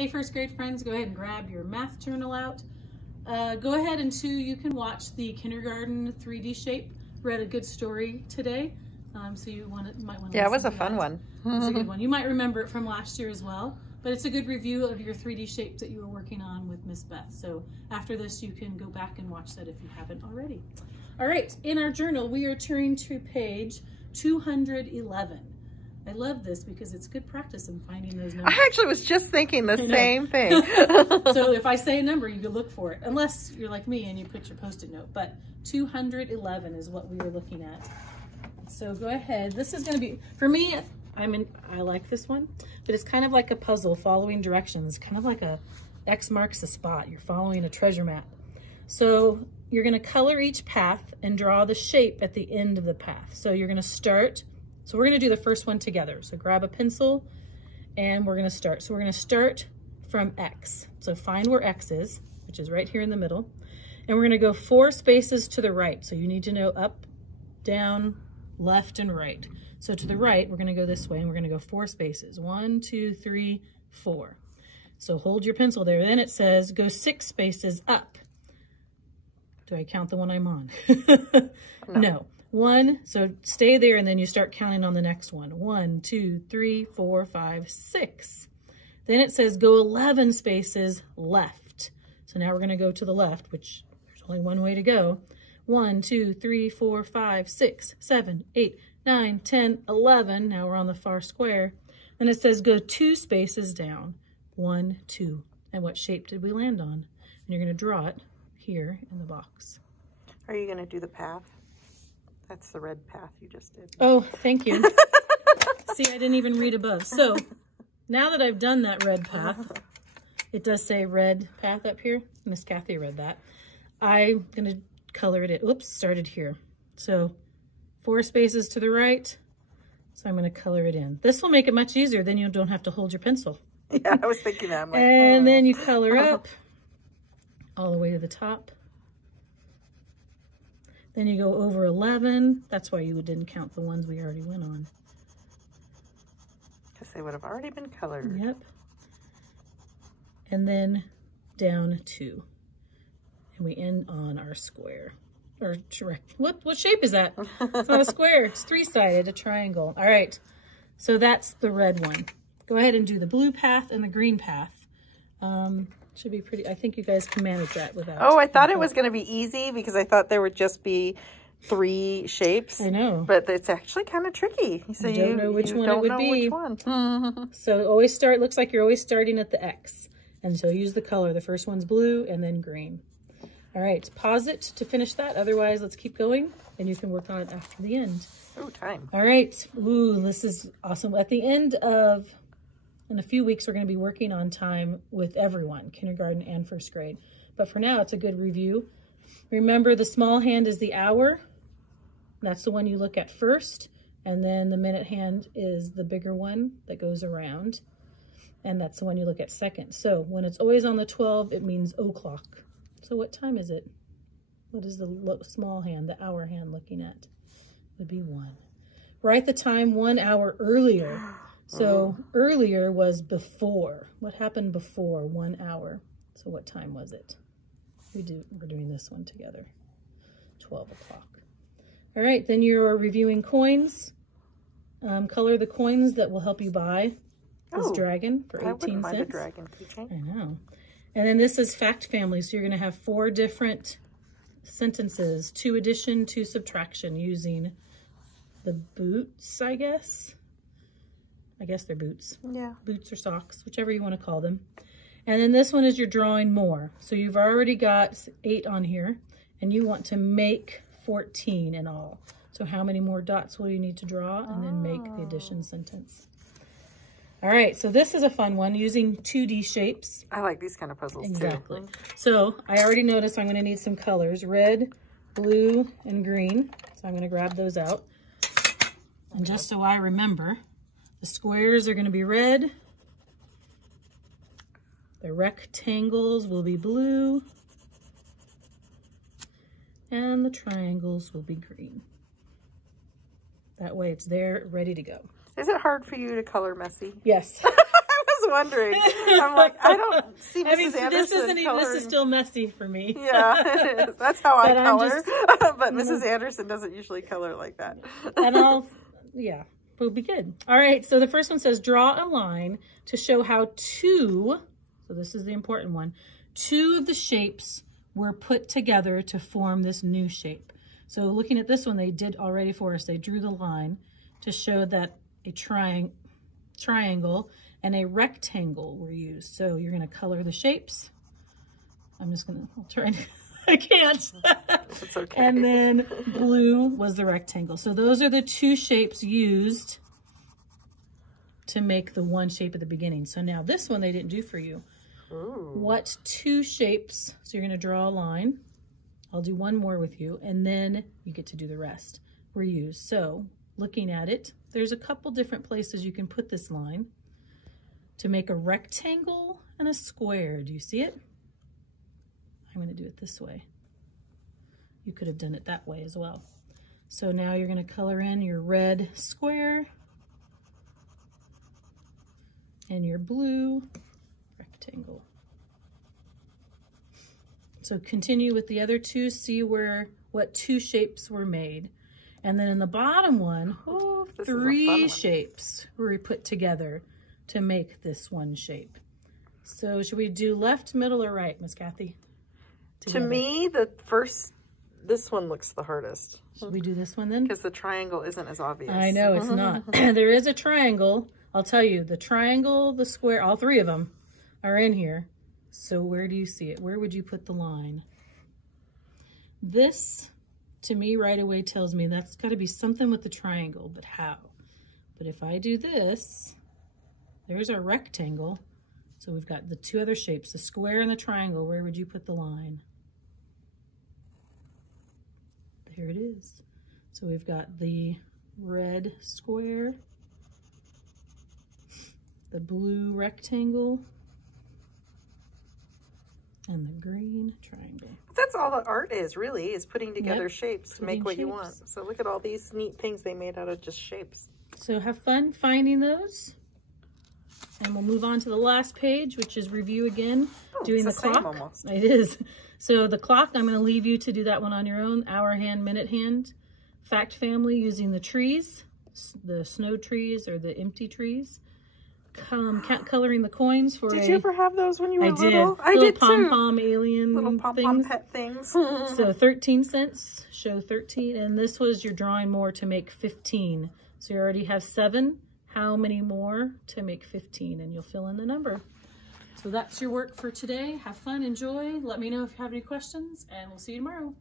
Hey, first grade friends, go ahead and grab your math journal out. Go ahead and you can watch the kindergarten 3D shape. Read a good story today, so you might want to. Yeah, it was a fun one. It's a good one. You might remember it from last year as well, but it's a good review of your 3D shape that you were working on with Miss Beth. So after this, you can go back and watch that if you haven't already. All right, in our journal, we are turning to page 211. I love this because it's good practice in finding those numbers. I actually was just thinking the same thing. So if I say a number, you can look for it, unless you're like me and you put your Post-it note. But 211 is what we were looking at. So go ahead. This is going to be, for me, I like this one, but it's kind of like a puzzle following directions, kind of like a X marks a spot. You're following a treasure map. So you're going to color each path and draw the shape at the end of the path. So you're going to start. So we're going to do the first one together. So grab a pencil and we're going to start. So we're going to start from X. So find where X is, which is right here in the middle. And we're going to go 4 spaces to the right. So you need to know up, down, left, and right. So to the right, we're going to go this way and we're going to go 4 spaces. 1, 2, 3, 4. So hold your pencil there. Then it says go 6 spaces up. Do I count the one I'm on? No. 1, so stay there and then you start counting on the next one. 1, 2, 3, 4, 5, 6. Then it says go 11 spaces left. So now we're going to go to the left, which there's only one way to go. 1, 2, 3, 4, 5, 6, 7, 8, 9, 10, 11. Now we're on the far square. Then it says go 2 spaces down. 1, 2. And what shape did we land on? And you're going to draw it here in the box. Are you going to do the path? That's the red path you just did. Oh, thank you. See, I didn't even read above. So now that I've done that red path, it does say red path up here. Miss Kathy read that. I'm going to color it in. Oops, started here. So 4 spaces to the right. So I'm going to color it in. This will make it much easier. Then you don't have to hold your pencil. Yeah, I was thinking that. I'm like, and then you color up all the way to the top. Then you go over 11. That's why you didn't count the ones we already went on. Because they would have already been colored. Yep. And then down 2. And we end on our square. Or what shape is that? It's not a square. It's 3-sided, a triangle. All right. So that's the red one. Go ahead and do the blue path and the green path. Should be pretty, I think you guys can manage that without. Oh, I thought it was going to be easy because I thought there would just be 3 shapes. I know. But it's actually kind of tricky. So you don't know which one it would be. So always start, looks like you're always starting at the X. And so use the color. The first one's blue and then green. All right, pause it to finish that. Otherwise, let's keep going and you can work on it after the end. Oh, time. All right. Ooh, this is awesome. At the end of, in a few weeks, we're going to be working on time with everyone, kindergarten and first grade. But for now, it's a good review. Remember, the small hand is the hour. That's the one you look at first. And then the minute hand is the bigger one that goes around. And that's the one you look at second. So when it's always on the 12, it means o'clock. So what time is it? What is the small hand, the hour hand looking at? Would be 1. Write the time 1 hour earlier. So earlier was before. What happened before 1 hour? So what time was it? We're doing this one together. 12 o'clock. All right, then you're reviewing coins. Color the coins that will help you buy this dragon for 18 cents. A dragon keychain. I know. And then this is fact family. So you're going to have 4 different sentences, 2 addition, 2 subtraction, using the boots, I guess. I guess they're boots. Yeah. Boots or socks, whichever you want to call them. And then this one is you're drawing more. So you've already got 8 on here, and you want to make 14 in all. So how many more dots will you need to draw and then make the addition sentence? All right, so this is a fun one using 2D shapes. I like these kind of puzzles too. Exactly. So I already noticed I'm going to need some colors, red, blue, and green. So I'm going to grab those out. And just so I remember, the squares are going to be red. The rectangles will be blue. And the triangles will be green. That way it's there, ready to go. Is it hard for you to color messy? Yes. I was wondering. I'm like, I don't see Mrs. Anderson this is still messy for me. Yeah, it is. That's how I color. But Mrs. Anderson doesn't usually color like that. And we'll be good. All right, so the first one says, draw a line to show how so this is the important one, 2 of the shapes were put together to form this new shape. So looking at this one, they did already for us. They drew the line to show that a triangle and a rectangle were used. So you're going to color the shapes. I'm just going to, I'll try to, I can't. That's okay. And then blue was the rectangle. So those are the 2 shapes used to make the one shape at the beginning. So now this one they didn't do for you. Ooh. What 2 shapes, so you're going to draw a line. I'll do one more with you, and then you get to do the rest. Were used. So looking at it, there's a couple different places you can put this line to make a rectangle and a square. Do you see it? I'm going to do it this way. You could have done it that way as well. So now you're going to color in your red square and your blue rectangle. So continue with the other 2, see what 2 shapes were made. And then in the bottom one, 3 shapes were put together to make this one shape. So should we do left, middle, or right, Miss Kathy? To me, this one looks the hardest. Should we do this one then? Because the triangle isn't as obvious. I know, it's not. There is a triangle. I'll tell you, the triangle, the square, all 3 of them are in here. So where do you see it? Where would you put the line? This, to me, right away tells me that's got to be something with the triangle, but how? But if I do this, there's our rectangle. So we've got the 2 other shapes, the square and the triangle. Where would you put the line? There it is. So we've got the red square, the blue rectangle, and the green triangle. That's all the art is, really, is putting together shapes to make what you want. So look at all these neat things they made out of just shapes. So have fun finding those. And we'll move on to the last page, which is review again, doing the clock. Almost. It is. So the clock, I'm going to leave you to do that one on your own. Hour hand, minute hand. Fact family using the trees, the snow trees or the empty trees. Coloring the coins for Did you ever have those when you were little? I did too. Pom-pom alien little pom-pom pet things. So 13 cents, show 13. And this was you're drawing more to make 15. So you already have 7. How many more to make 15? And you'll fill in the number. So that's your work for today. Have fun, enjoy. Let me know if you have any questions, and we'll see you tomorrow.